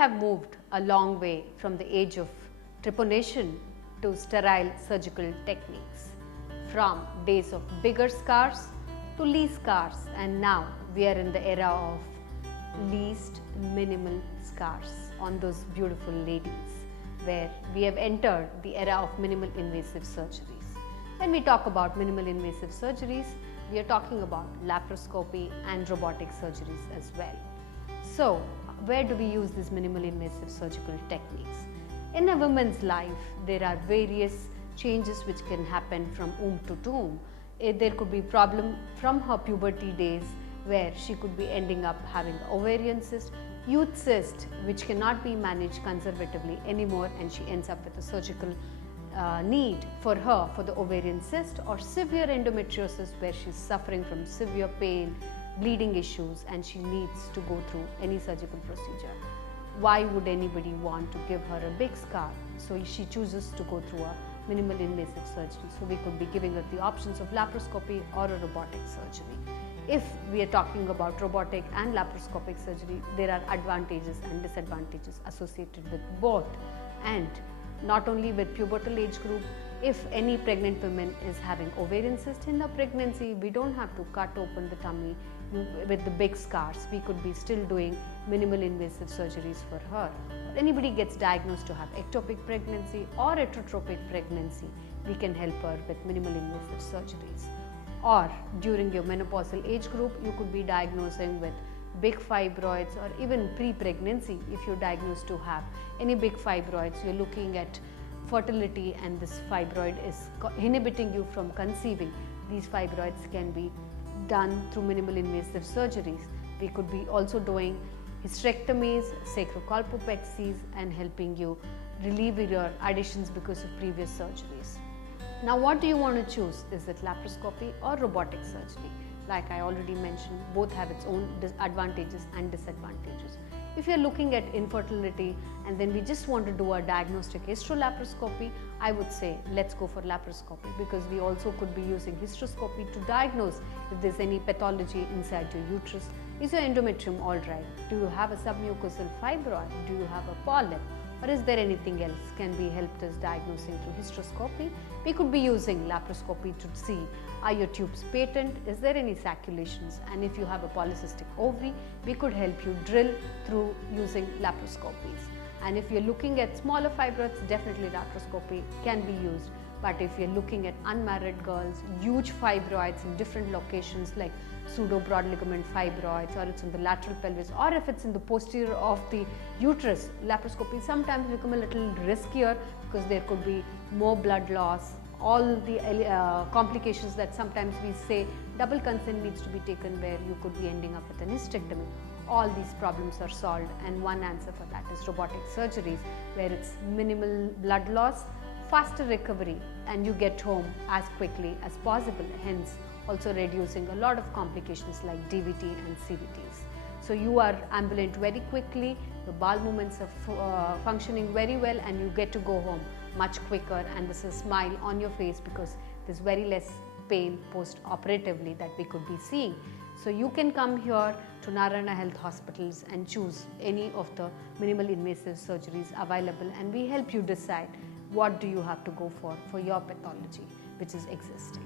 have moved a long way from the age of trepanation to sterile surgical techniques, from days of bigger scars to least scars, and now we are in the era of least minimal scars on those beautiful ladies, where we have entered the era of minimal invasive surgeries. When we talk about minimal invasive surgeries, we are talking about laparoscopy and robotic surgeries as well. So, where do we use these minimal invasive surgical techniques? In a woman's life, there are various changes which can happen from womb to tomb. There could be problem from her puberty days where she could be ending up having ovarian cyst, youth cyst which cannot be managed conservatively anymore, and she ends up with a surgical need for her for the ovarian cyst, or severe endometriosis where she's suffering from severe pain, bleeding issues, and she needs to go through any surgical procedure. Why would anybody want to give her a big scar? So she chooses to go through a minimal invasive surgery. So we could be giving her the options of laparoscopy or a robotic surgery. If we are talking about robotic and laparoscopic surgery, there are advantages and disadvantages associated with both. And not only with pubertal age group, if any pregnant woman is having ovarian cyst in her pregnancy, we don't have to cut open the tummy with the big scars. We could be still doing minimal invasive surgeries for her. Or anybody gets diagnosed to have ectopic pregnancy or heterotropic pregnancy, we can help her with minimal invasive surgeries. Or during your menopausal age group, you could be diagnosing with big fibroids, or even pre-pregnancy. If you're diagnosed to have any big fibroids, you're looking at fertility and this fibroid is inhibiting you from conceiving. These fibroids can be done through minimal invasive surgeries. We could be also doing hysterectomies, sacrocolpopexies, and helping you relieve your additions because of previous surgeries. Now, what do you want to choose? Is it laparoscopy or robotic surgery? Like I already mentioned, both have its own advantages and disadvantages. If you are looking at infertility and then we just want to do a diagnostic hysterolaparoscopy, I would say let's go for laparoscopy, because we also could be using hysteroscopy to diagnose if there's any pathology inside your uterus. Is your endometrium all right? Do you have a submucosal fibroid? Do you have a polyp? Or is there anything else can be helped us diagnosing through hysteroscopy? We could be using laparoscopy to see, are your tubes patent? Is there any saculations? And if you have a polycystic ovary, we could help you drill through using laparoscopies. And if you're looking at smaller fibroids, definitely laparoscopy can be used. But if you're looking at unmarried girls, huge fibroids in different locations like pseudo broad ligament fibroids, or it's in the lateral pelvis, or if it's in the posterior of the uterus, laparoscopy sometimes become a little riskier because there could be more blood loss, all the complications that sometimes we say double consent needs to be taken, where you could be ending up with an hysterectomy. All these problems are solved, and one answer for that is robotic surgeries, where it's minimal blood loss, faster recovery, and you get home as quickly as possible, hence also reducing a lot of complications like DVT and CVTs. So you are ambulant very quickly, the bowel movements are functioning very well, and you get to go home much quicker, and there's a smile on your face because there's very less pain post-operatively that we could be seeing. So you can come here to Narayana Health Hospitals and choose any of the minimal invasive surgeries available, and we help you decide what do you have to go for your pathology which is existing.